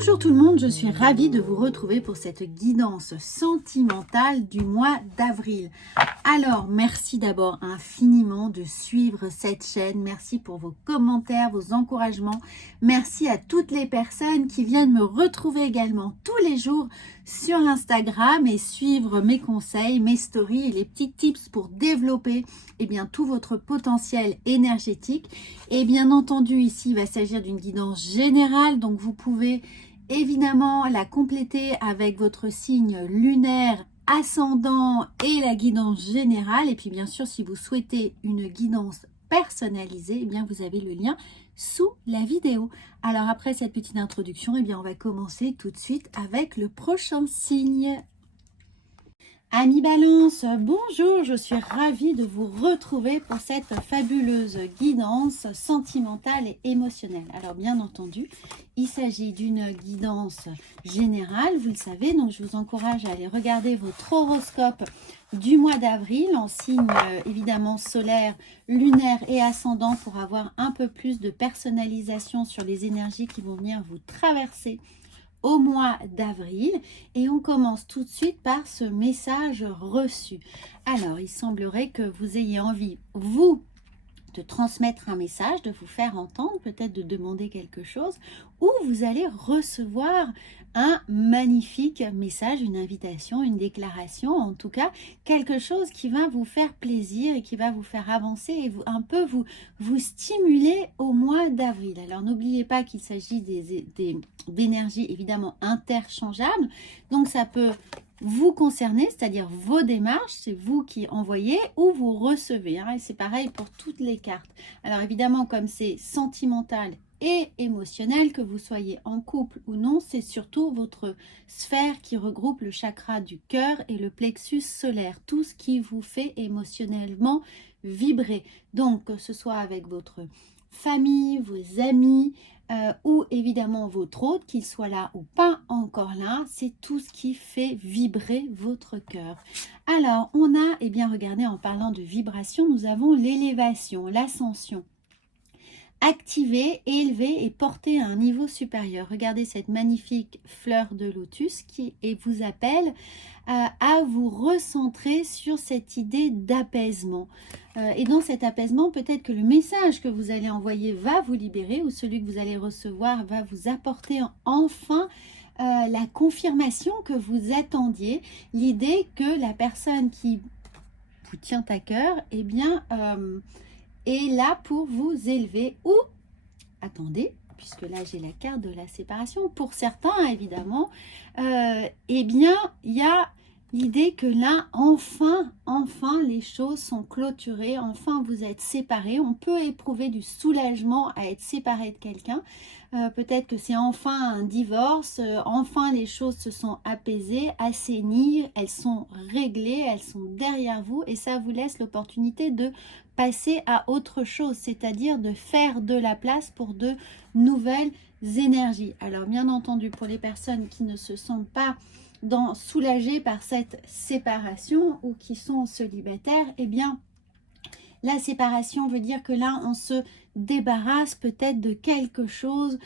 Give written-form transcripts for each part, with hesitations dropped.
Bonjour tout le monde, je suis ravie de vous retrouver pour cette guidance sentimentale du mois d'avril. Alors, merci d'abord infiniment de suivre cette chaîne. Merci pour vos commentaires, vos encouragements. Merci à toutes les personnes qui viennent me retrouver également tous les jours sur Instagram et suivre mes conseils, mes stories et les petits tips pour développer tout votre potentiel énergétique. Et bien entendu, ici, il va s'agir d'une guidance générale, donc vous pouvez évidemment la compléter avec votre signe lunaire, ascendant et la guidance générale. Et puis bien sûr, si vous souhaitez une guidance personnalisée, vous avez le lien sous la vidéo. Alors après cette petite introduction, on va commencer tout de suite avec le prochain signe. Amis Balance, bonjour, je suis ravie de vous retrouver pour cette fabuleuse guidance sentimentale et émotionnelle. Alors bien entendu, il s'agit d'une guidance générale, vous le savez, donc je vous encourage à aller regarder votre horoscope du mois d'avril en signe évidemment solaire, lunaire et ascendant pour avoir un peu plus de personnalisation sur les énergies qui vont venir vous traverser au mois d'avril. Et on commence tout de suite par ce message reçu. Alors, il semblerait que vous ayez envie, vous, de transmettre un message, de vous faire entendre, peut-être de demander quelque chose, ou vous allez recevoir un magnifique message, une invitation, une déclaration, en tout cas, quelque chose qui va vous faire plaisir et qui va vous faire avancer et un peu vous stimuler au mois d'avril. Alors, n'oubliez pas qu'il s'agit d'énergies évidemment interchangeables, donc ça peut vous concerner, c'est-à-dire vos démarches, c'est vous qui envoyez ou vous recevez, et c'est pareil pour toutes les cartes. Alors évidemment, comme c'est sentimental et émotionnel, que vous soyez en couple ou non, c'est surtout votre sphère qui regroupe le chakra du cœur et le plexus solaire, tout ce qui vous fait émotionnellement vibrer. Donc que ce soit avec votre famille, vos amis, ou évidemment votre hôte, qu'il soit là ou pas encore là, c'est tout ce qui fait vibrer votre cœur. Alors, on a, regardez, en parlant de vibration, nous avons l'élévation, l'ascension. Activer, élever et porter à un niveau supérieur. Regardez cette magnifique fleur de lotus qui vous appelle à vous recentrer sur cette idée d'apaisement. Et dans cet apaisement, peut-être que le message que vous allez envoyer va vous libérer ou celui que vous allez recevoir va vous apporter enfin la confirmation que vous attendiez. L'idée que la personne qui vous tient à cœur, est là pour vous élever ou, attendez, puisque là j'ai la carte de la séparation, pour certains évidemment, il y a l'idée que là, enfin les choses sont clôturées, enfin vous êtes séparés. On peut éprouver du soulagement à être séparé de quelqu'un. Peut-être que c'est enfin un divorce, enfin les choses se sont apaisées, assainies, elles sont réglées, elles sont derrière vous et ça vous laisse l'opportunité de passer à autre chose, c'est-à-dire de faire de la place pour de nouvelles énergies. Alors bien entendu, pour les personnes qui ne se sentent pas soulagées par cette séparation ou qui sont célibataires, la séparation veut dire que là, on se débarrasse peut-être de quelque chose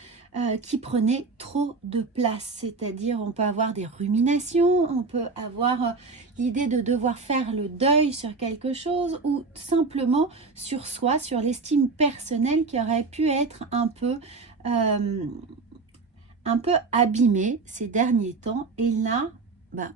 qui prenait trop de place. C'est-à-dire, on peut avoir des ruminations, on peut avoir l'idée de devoir faire le deuil sur quelque chose ou simplement sur soi, sur l'estime personnelle qui aurait pu être un peu abîmée ces derniers temps. Et là,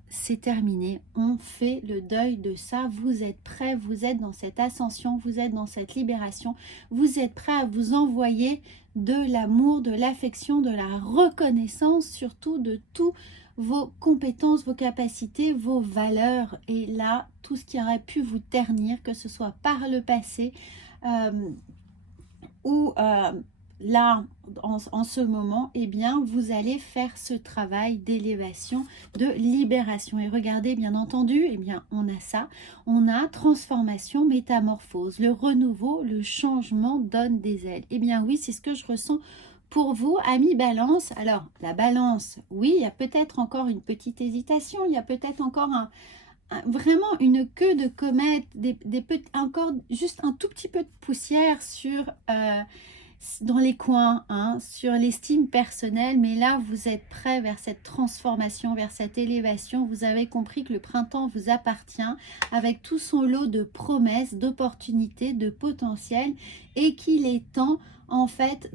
c'est terminé, on fait le deuil de ça, vous êtes prêts, vous êtes dans cette ascension, vous êtes dans cette libération, vous êtes prêts à vous envoyer de l'amour, de l'affection, de la reconnaissance, surtout de tous vos compétences, vos capacités, vos valeurs. Et là, tout ce qui aurait pu vous ternir, que ce soit par le passé ou là, en ce moment, vous allez faire ce travail d'élévation, de libération. Et regardez, bien entendu, on a ça. On a transformation, métamorphose, le renouveau, le changement donne des ailes. Oui, c'est ce que je ressens pour vous, amis Balance. Alors, la Balance, oui, il y a peut-être encore une petite hésitation, il y a peut-être encore vraiment une queue de comète, encore juste un tout petit peu de poussière sur dans les coins, hein, sur l'estime personnelle, mais là, vous êtes prêt vers cette transformation, vers cette élévation. Vous avez compris que le printemps vous appartient avec tout son lot de promesses, d'opportunités, de potentiel, et qu'il est temps, en fait,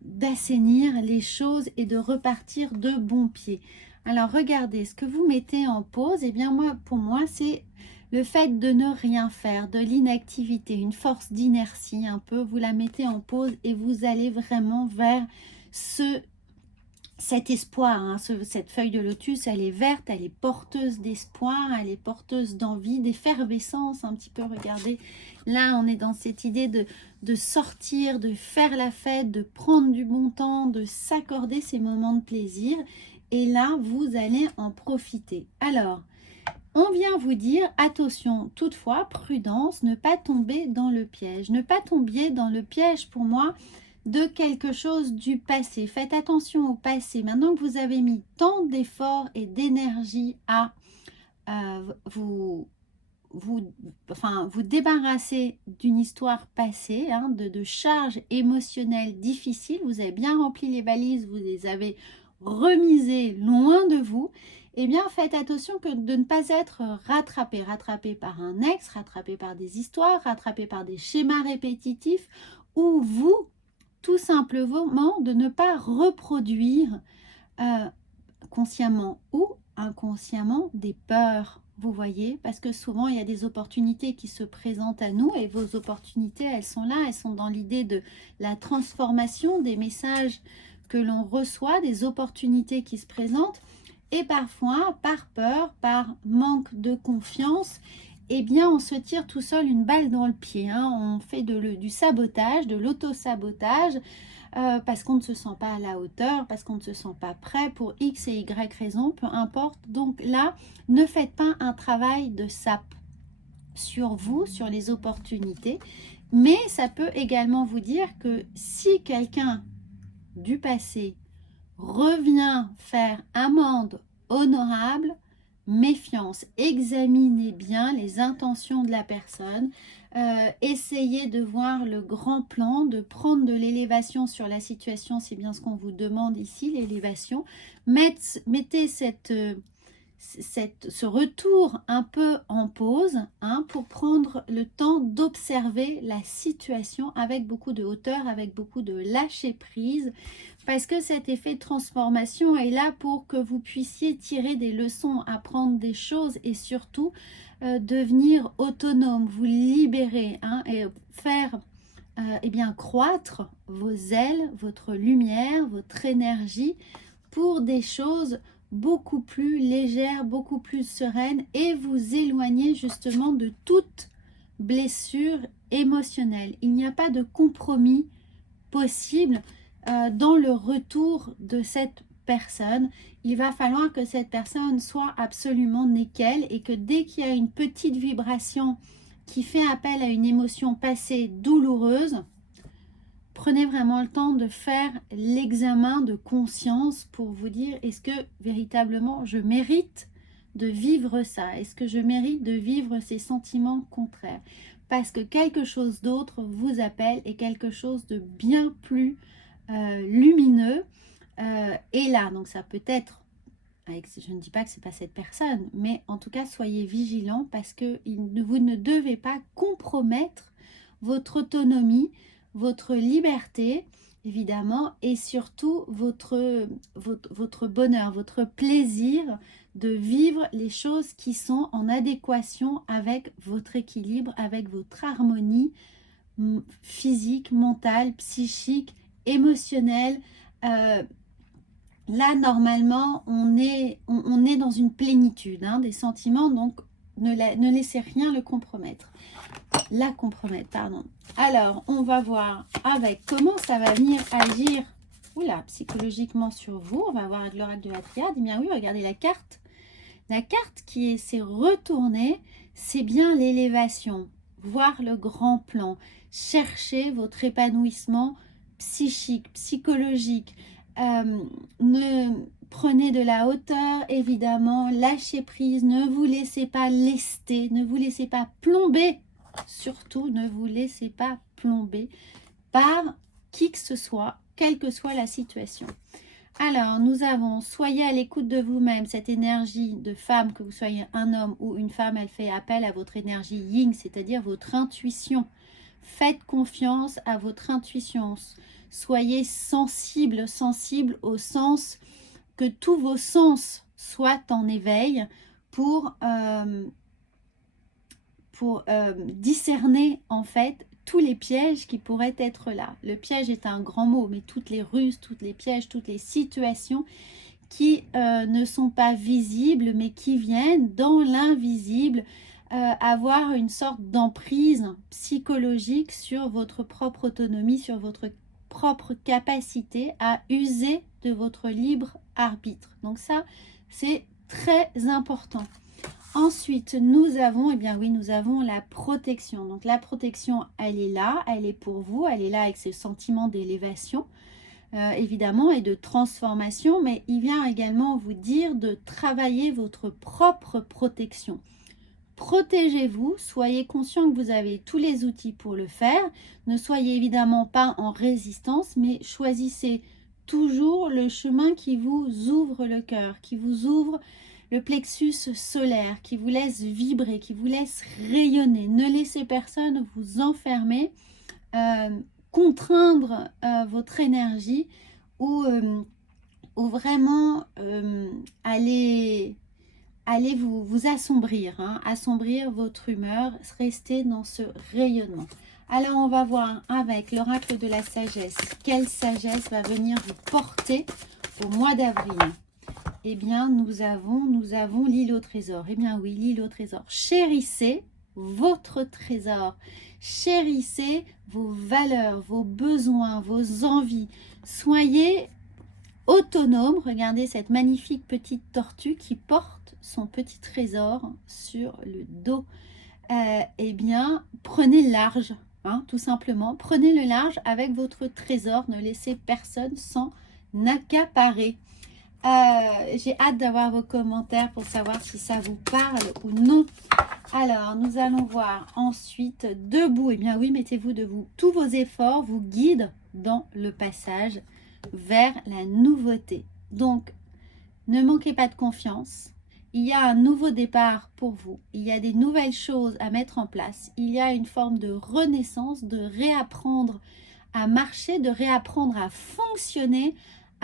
d'assainir les choses et de repartir de bon pied. Alors, regardez, ce que vous mettez en pause, eh bien, pour moi, c'est le fait de ne rien faire, de l'inactivité, une force d'inertie un peu, vous la mettez en pause et vous allez vraiment vers cet espoir, hein, cette feuille de lotus, elle est verte, elle est porteuse d'espoir, elle est porteuse d'envie, d'effervescence un petit peu, regardez. Là, on est dans cette idée de sortir, de faire la fête, de prendre du bon temps, de s'accorder ces moments de plaisir. Et là, vous allez en profiter. Alors, on vient vous dire, attention, toutefois, prudence, ne pas tomber dans le piège. Ne pas tomber dans le piège, pour moi, de quelque chose du passé. Faites attention au passé. Maintenant que vous avez mis tant d'efforts et d'énergie à vous débarrasser d'une histoire passée, hein, de charges émotionnelles difficiles, vous avez bien rempli les valises, vous les avez remisées loin de vous, eh bien faites attention de ne pas être rattrapé par un ex, rattrapé par des histoires, rattrapé par des schémas répétitifs, ou vous, tout simplement, de ne pas reproduire consciemment ou inconsciemment des peurs. Vous voyez, parce que souvent il y a des opportunités qui se présentent à nous et vos opportunités, elles sont là, elles sont dans l'idée de la transformation des messages que l'on reçoit, des opportunités qui se présentent, et parfois par peur, par manque de confiance, eh bien on se tire tout seul une balle dans le pied, hein. On fait du sabotage, de l'auto-sabotage, parce qu'on ne se sent pas à la hauteur, parce qu'on ne se sent pas prêt pour X et Y raison, peu importe. Donc là, ne faites pas un travail de sape sur vous, sur les opportunités, mais ça peut également vous dire que si quelqu'un du passé revient faire amende honorable, méfiance, examinez bien les intentions de la personne, essayez de voir le grand plan, de prendre de l'élévation sur la situation, c'est bien ce qu'on vous demande ici, l'élévation. Mettez ce retour un peu en pause, hein, pour prendre le temps d'observer la situation avec beaucoup de hauteur, avec beaucoup de lâcher prise, parce que cet effet de transformation est là pour que vous puissiez tirer des leçons, apprendre des choses et surtout devenir autonome, vous libérer, hein, et faire eh bien, croître vos ailes, votre lumière, votre énergie pour des choses beaucoup plus légères, beaucoup plus sereines, et vous éloigner justement de toute blessure émotionnelle. Il n'y a pas de compromis possible dans le retour de cette personne. Il va falloir que cette personne soit absolument nickel, et que dès qu'il y a une petite vibration qui fait appel à une émotion passée douloureuse, prenez vraiment le temps de faire l'examen de conscience pour vous dire, est-ce que véritablement je mérite de vivre ça? Est-ce que je mérite de vivre ces sentiments contraires? Parce que quelque chose d'autre vous appelle, et quelque chose de bien plus lumineux est là. Donc ça peut être, je ne dis pas que c'est pas cette personne, mais en tout cas soyez vigilants, parce que vous ne devez pas compromettre votre autonomie, votre liberté, évidemment, et surtout votre bonheur, votre plaisir de vivre les choses qui sont en adéquation avec votre équilibre, avec votre harmonie physique, mentale, psychique, émotionnelle. Là, normalement, on est dans une plénitude, hein, des sentiments, donc ne laissez rien le compromettre. La compromettre, pardon. Alors, on va voir avec comment ça va venir agir, oula, psychologiquement sur vous. On va voir avec l'oracle de la triade. Eh bien oui, regardez la carte. La carte qui s'est retournée, c'est bien l'élévation, voir le grand plan, chercher votre épanouissement psychique, psychologique. Prenez de la hauteur, évidemment, lâchez prise, ne vous laissez pas lester, ne vous laissez pas plomber, surtout ne vous laissez pas plomber par qui que ce soit, quelle que soit la situation. Alors, nous avons, soyez à l'écoute de vous-même, cette énergie de femme, que vous soyez un homme ou une femme, elle fait appel à votre énergie yin, c'est-à-dire votre intuition. Faites confiance à votre intuition. Soyez sensible, sensible au sens que tous vos sens soient en éveil pour discerner en fait tous les pièges qui pourraient être là. Le piège est un grand mot, mais toutes les ruses, toutes les pièges, toutes les situations qui ne sont pas visibles, mais qui viennent dans l'invisible, avoir une sorte d'emprise psychologique sur votre propre autonomie, sur votre propre capacité à user de votre libre arbitre. Donc ça, c'est très important. Ensuite, nous avons, eh bien oui, nous avons la protection. Donc la protection, elle est là, elle est pour vous, elle est là avec ce sentiment d'élévation, évidemment, et de transformation, mais il vient également vous dire de travailler votre propre protection. Protégez-vous, soyez conscient que vous avez tous les outils pour le faire. Ne soyez évidemment pas en résistance, mais choisissez toujours le chemin qui vous ouvre le cœur, qui vous ouvre le plexus solaire, qui vous laisse vibrer, qui vous laisse rayonner. Ne laissez personne vous enfermer, contraindre votre énergie ou vraiment aller vous assombrir, hein, assombrir votre humeur, rester dans ce rayonnement. Alors on va voir avec l'oracle de la sagesse, quelle sagesse va venir vous porter au mois d'avril. Eh bien, nous avons l'île au trésor. Eh bien oui, l'île au trésor. Chérissez votre trésor. Chérissez vos valeurs, vos besoins, vos envies. Soyez autonome. Regardez cette magnifique petite tortue qui porte son petit trésor sur le dos. Eh bien, prenez large, hein, tout simplement. Prenez le large avec votre trésor. Ne laissez personne s'en accaparer. J'ai hâte d'avoir vos commentaires pour savoir si ça vous parle ou non. Alors, nous allons voir ensuite debout. Eh bien oui, mettez-vous debout. Tous vos efforts vous guident dans le passage vers la nouveauté. Donc, ne manquez pas de confiance. Il y a un nouveau départ pour vous. Il y a des nouvelles choses à mettre en place. Il y a une forme de renaissance, de réapprendre à marcher, de réapprendre à fonctionner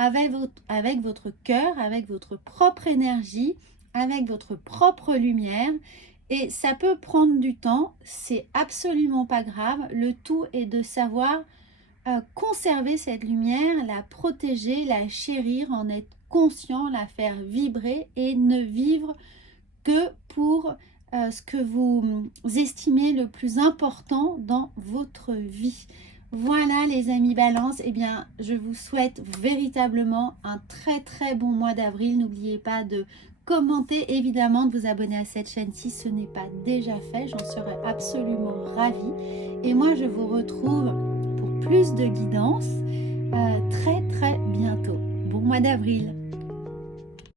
avec votre cœur, avec votre propre énergie, avec votre propre lumière. Et ça peut prendre du temps, c'est absolument pas grave. Le tout est de savoir conserver cette lumière, la protéger, la chérir, en être conscient, la faire vibrer et ne vivre que pour ce que vous estimez le plus important dans votre vie. Voilà les amis Balance, eh bien je vous souhaite véritablement un très très bon mois d'avril. N'oubliez pas de commenter, évidemment de vous abonner à cette chaîne si ce n'est pas déjà fait, j'en serais absolument ravie. Et moi je vous retrouve pour plus de guidance très très bientôt. Bon mois d'avril.